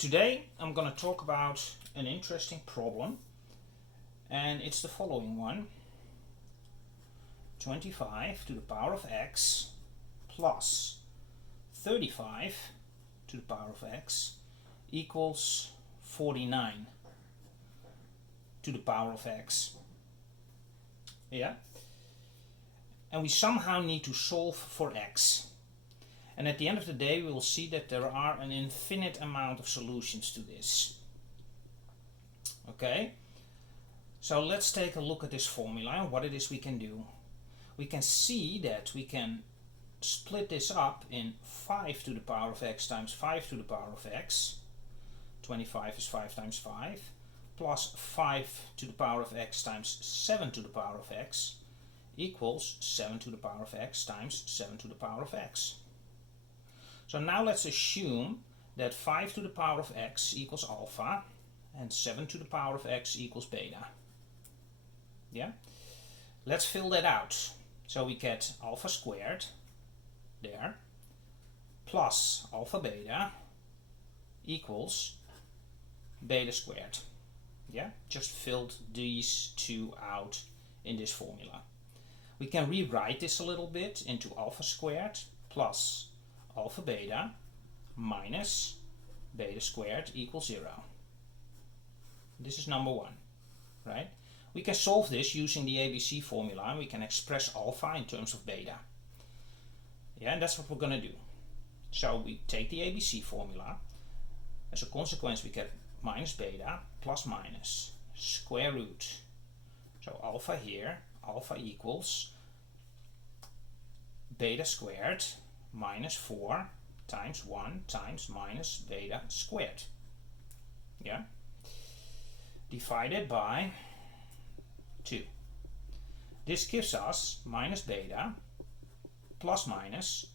Today I'm going to talk about an interesting problem, and it's the following one. 25 to the power of x plus 35 to the power of x equals 49 to the power of x. Yeah? And we somehow need to solve for x. And at the end of the day, we will see that there are an infinite amount of solutions to this. Okay? So let's take a look at this formula and what it is we can do. We can see that we can split this up in 5 to the power of x times 5 to the power of x. 25 is 5 times 5. Plus 5 to the power of x times 7 to the power of x equals 7 to the power of x times 7 to the power of x. So now let's assume that 5 to the power of x equals alpha and 7 to the power of x equals beta. Yeah? Let's fill that out. So we get alpha squared there plus alpha beta equals beta squared. Yeah? Just filled these two out in this formula. We can rewrite this a little bit into alpha squared plus alpha beta minus beta squared equals 0. This is number one, right? We can solve this using the ABC formula, and we can express alpha in terms of beta. Yeah, and that's what we're going to do. So we take the ABC formula. As a consequence, we get minus beta plus minus square root. So alpha here, alpha equals beta squared minus 4 times 1 times minus beta squared. Yeah? Divided by 2. This gives us minus beta plus minus.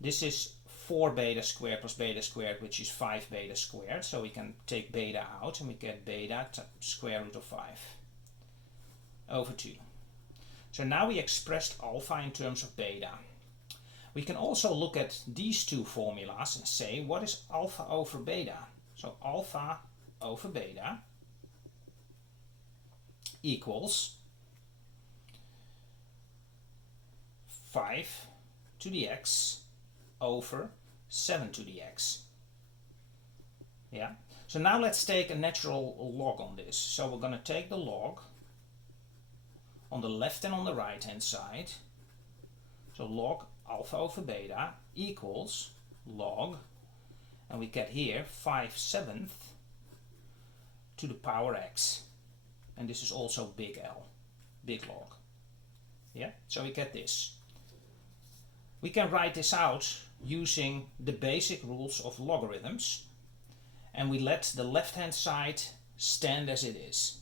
This is 4 beta squared plus beta squared, which is 5 beta squared. So we can take beta out and we get beta square root of 5 over 2. So now we expressed alpha in terms of beta. We can also look at these two formulas and say, what is alpha over beta? So alpha over beta equals 5 to the x over 7 to the x. Yeah. So now let's take a natural log on this. So we're going to take the log on the left and on the right hand side. So log alpha over beta equals log, and we get here 5/7 to the power x. And this is also big L, big log. Yeah, so we get this. We can write this out using the basic rules of logarithms, and we let the left hand side stand as it is.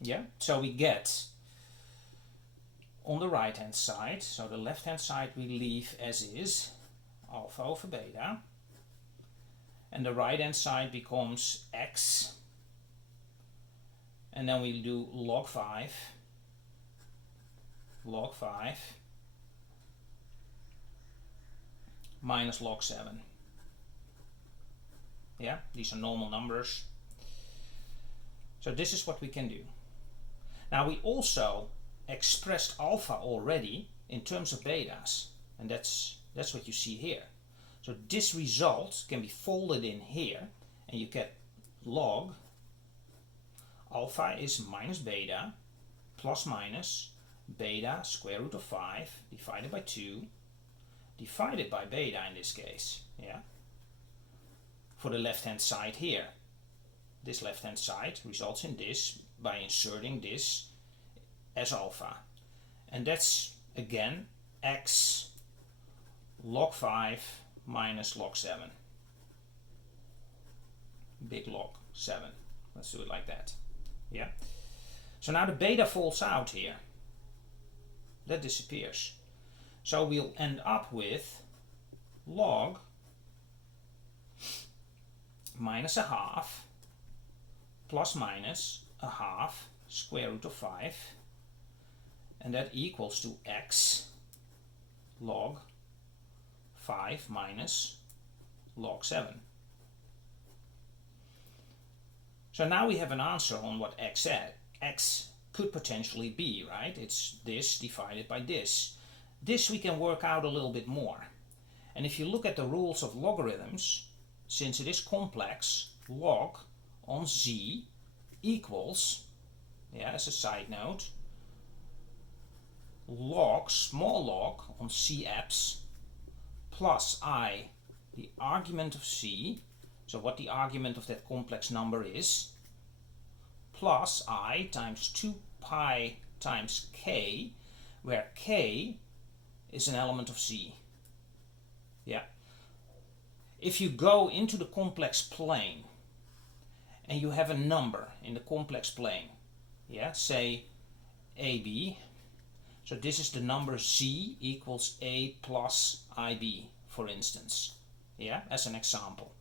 Yeah, so we get on the right hand side, so the left hand side we leave as is, alpha over beta, and the right hand side becomes x, and then we do log 5 minus log 7. Yeah, these are normal numbers. So this is what we can do. Now we also expressed alpha already in terms of betas, and that's what you see here. So this result can be folded in here, and you get log alpha is minus beta plus minus beta square root of 5 divided by 2 divided by beta in this case. Yeah, for the left hand side here. This left hand side results in this by inserting this as alpha, and that's again x log 5 minus log 7, big log 7. Let's do it like that. Yeah, so now the beta falls out here, that disappears, so we'll end up with log minus a half plus minus a half square root of 5, and that equals to x log 5 minus log 7. So now we have an answer on what x could potentially be, right? It's this divided by this. This we can work out a little bit more. And if you look at the rules of logarithms, since it is complex, log on z equals, as a side note, log, small log on c-abs plus I, the argument of c, so what the argument of that complex number is, plus I times 2 pi times k, where k is an element of c. Yeah. If you go into the complex plane and you have a number in the complex plane, say AB, so this is the number z equals a plus ib, for instance, as an example.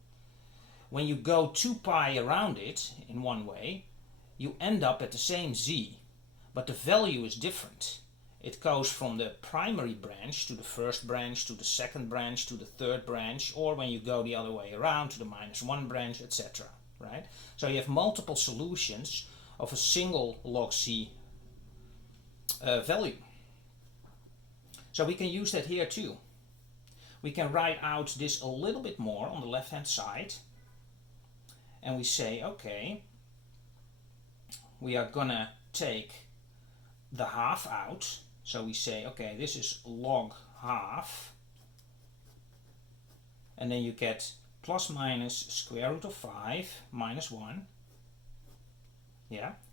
When you go 2 pi around it in one way, you end up at the same z, but the value is different. It goes from the primary branch to the first branch to the second branch to the third branch, or when you go the other way around to the -1 branch, etc. Right? So you have multiple solutions of a single log c value. So we can use that here too. We can write out this a little bit more on the left hand side, and we say, okay, we are gonna take the half out. So we say, okay, this is log half, and then you get plus minus square root of 5 minus 1.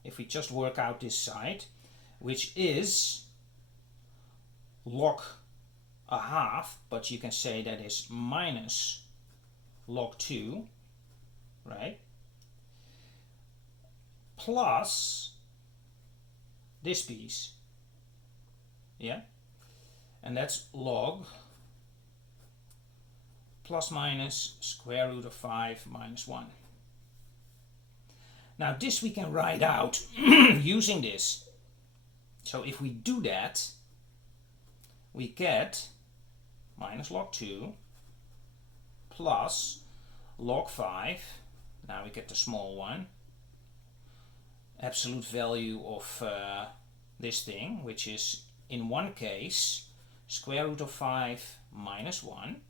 If we just work out this side, which is log a half, but you can say that is minus log 2, right? Plus this piece, and that's log plus minus square root of 5 minus 1. Now this we can write out using this. So if we do that, we get minus log 2 plus log 5, now we get the small one, absolute value of this thing, which is in one case square root of 5 minus 1.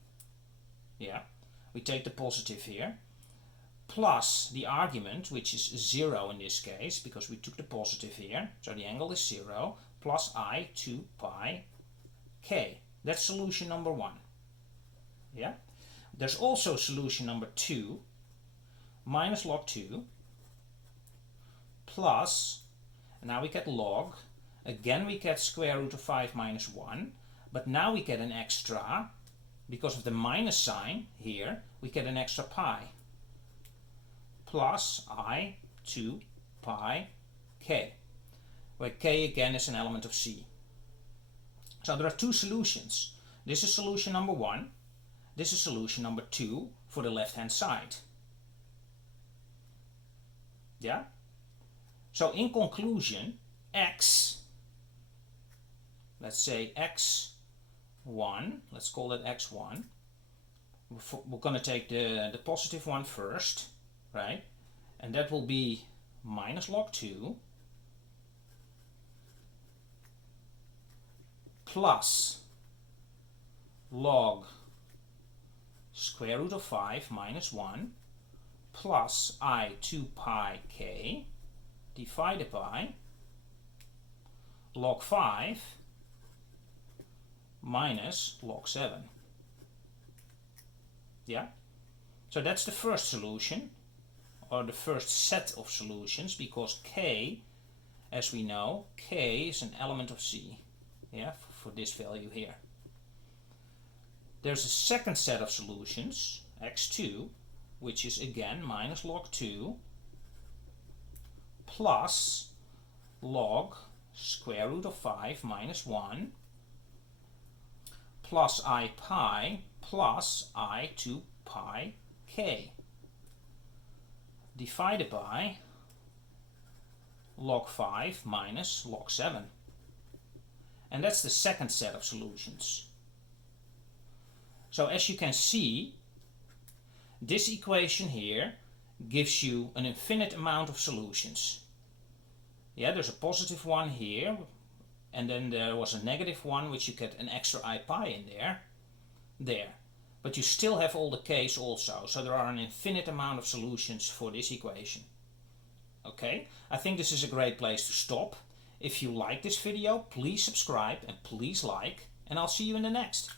We take the positive here, plus the argument, which is 0 in this case, because we took the positive here, so the angle is 0, plus I 2 pi k. That's solution number 1. There's also solution number 2, minus log 2, plus, and now we get log, again we get square root of 5 minus 1, but now we get an extra, because of the minus sign here, we get an extra pi, plus I 2 pi k, where k again is an element of c. So there are two solutions. This is solution number 1, this is solution number 2 for the left hand side. So in conclusion, x, let's say x1, let's call it x1. We're going to take the positive one first, right? And that will be minus log 2 plus log square root of 5 minus 1 plus I 2 pi k divided by log 5 minus log 7. So that's the first solution, or the first set of solutions, because k, as we know, k is an element of c, for this value here. There's a second set of solutions, x2, which is again minus log 2 plus log square root of 5 minus 1 plus I pi plus I 2 pi k divided by log 5 minus log 7. And that's the second set of solutions. So as you can see, this equation here gives you an infinite amount of solutions. Yeah, there's a positive one here, and then there was a negative one, which you get an extra I pi in there. But you still have all the k's also, so there are an infinite amount of solutions for this equation. Okay, I think this is a great place to stop. If you like this video, please subscribe and please like, and I'll see you in the next.